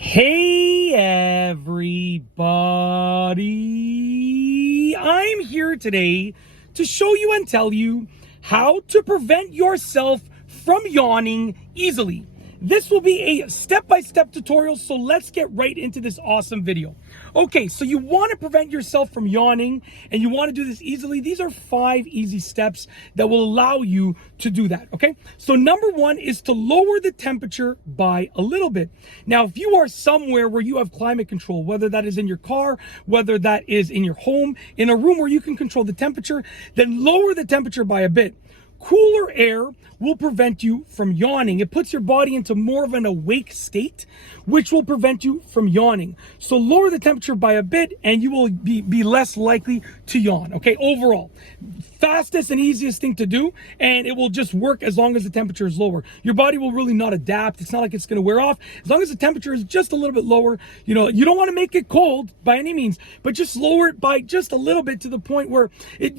Hey everybody, I'm here today to show you and tell you how to prevent yourself from yawning easily. This will be a step-by-step tutorial, so let's get right into this awesome video. Okay, so you want to prevent yourself from yawning and you want to do this easily. These are 5 easy steps that will allow you to do that, okay? So number 1 is to lower the temperature by a little bit. Now, if you are somewhere where you have climate control, whether that is in your car, whether that is in your home, in a room where you can control the temperature, then lower the temperature by a bit. Cooler air will prevent you from yawning. It puts your body into more of an awake state, which will prevent you from yawning. So lower the temperature by a bit and you will be less likely to yawn, okay? Overall, fastest and easiest thing to do, and it will just work as long as the temperature is lower. Your body will really not adapt. It's not like it's gonna wear off. As long as the temperature is just a little bit lower, you don't wanna make it cold by any means, but just lower it by just a little bit to the point where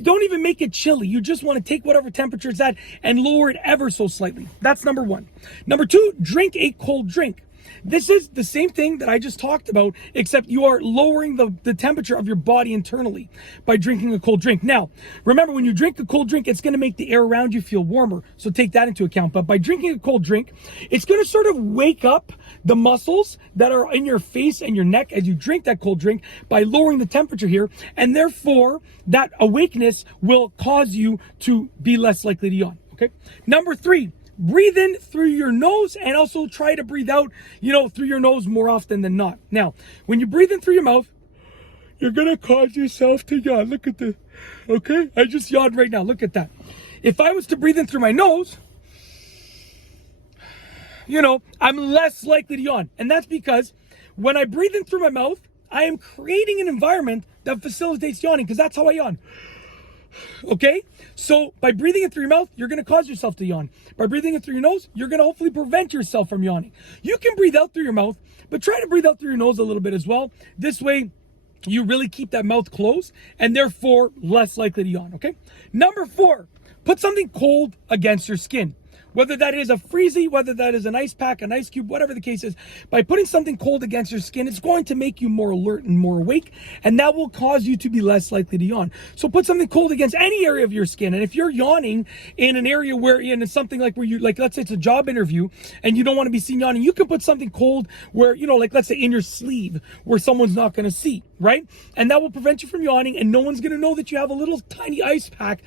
don't even make it chilly. You just wanna take whatever temperature it's at and lower it ever so slightly. That's number 1. Number 2, drink a cold drink. This is the same thing that I just talked about, except you are lowering the temperature of your body internally by drinking a cold drink. Now, remember, when you drink a cold drink, it's going to make the air around you feel warmer. So take that into account. But by drinking a cold drink, it's going to sort of wake up the muscles that are in your face and your neck as you drink that cold drink by lowering the temperature here. And therefore, that awakeness will cause you to be less likely to yawn. Okay. Number 3. Breathe in through your nose and also try to breathe out, through your nose more often than not. Now, when you breathe in through your mouth, you're going to cause yourself to yawn. Look at this. Okay? I just yawned right now. Look at that. If I was to breathe in through my nose, I'm less likely to yawn. And that's because when I breathe in through my mouth, I am creating an environment that facilitates yawning, because that's how I yawn. Okay, so by breathing in through your mouth, you're going to cause yourself to yawn. By breathing in through your nose, you're going to hopefully prevent yourself from yawning. You can breathe out through your mouth, but try to breathe out through your nose a little bit as well. This way, you really keep that mouth closed and therefore less likely to yawn, okay? Number 4, put something cold against your skin. Whether that is a freezy, whether that is an ice pack, an ice cube, whatever the case is, by putting something cold against your skin, it's going to make you more alert and more awake, and that will cause you to be less likely to yawn. So put something cold against any area of your skin, and if you're yawning in an area in something like let's say it's a job interview, and you don't want to be seen yawning, you can put something cold where, let's say in your sleeve, where someone's not going to see, right? And that will prevent you from yawning, and no one's going to know that you have a little tiny ice pack,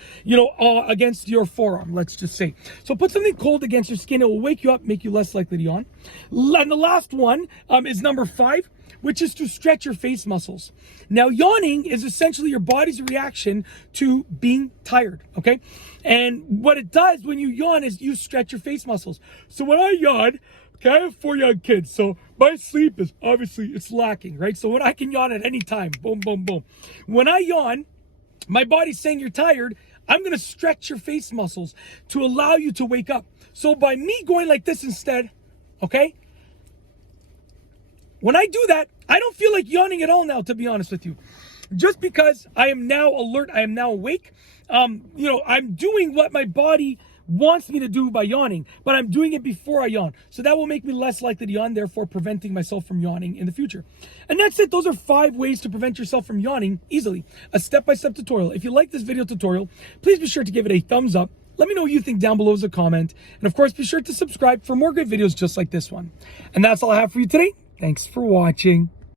against your forearm, let's just say. So put something cold against your skin. It will wake you up, make you less likely to yawn. And the last one is number 5, which is to stretch your face muscles. Now, yawning is essentially your body's reaction to being tired, okay? And what it does when you yawn is you stretch your face muscles. So when I yawn, okay, I have 4 young kids, so my sleep is obviously, it's lacking, right? So when I can yawn at any time, boom, boom, boom. When I yawn, my body's saying you're tired, I'm going to stretch your face muscles to allow you to wake up. So by me going like this instead, okay, when I do that, I don't feel like yawning at all now, to be honest with you. Just because I am now alert, I am now awake. I'm doing what my body wants me to do by yawning, but I'm doing it before I yawn. So that will make me less likely to yawn, therefore preventing myself from yawning in the future. And that's it. Those are 5 ways to prevent yourself from yawning easily. A step-by-step tutorial. If you like this video tutorial, please be sure to give it a thumbs up. Let me know what you think down below as a comment. And of course, be sure to subscribe for more good videos just like this one. And that's all I have for you today. Thanks for watching.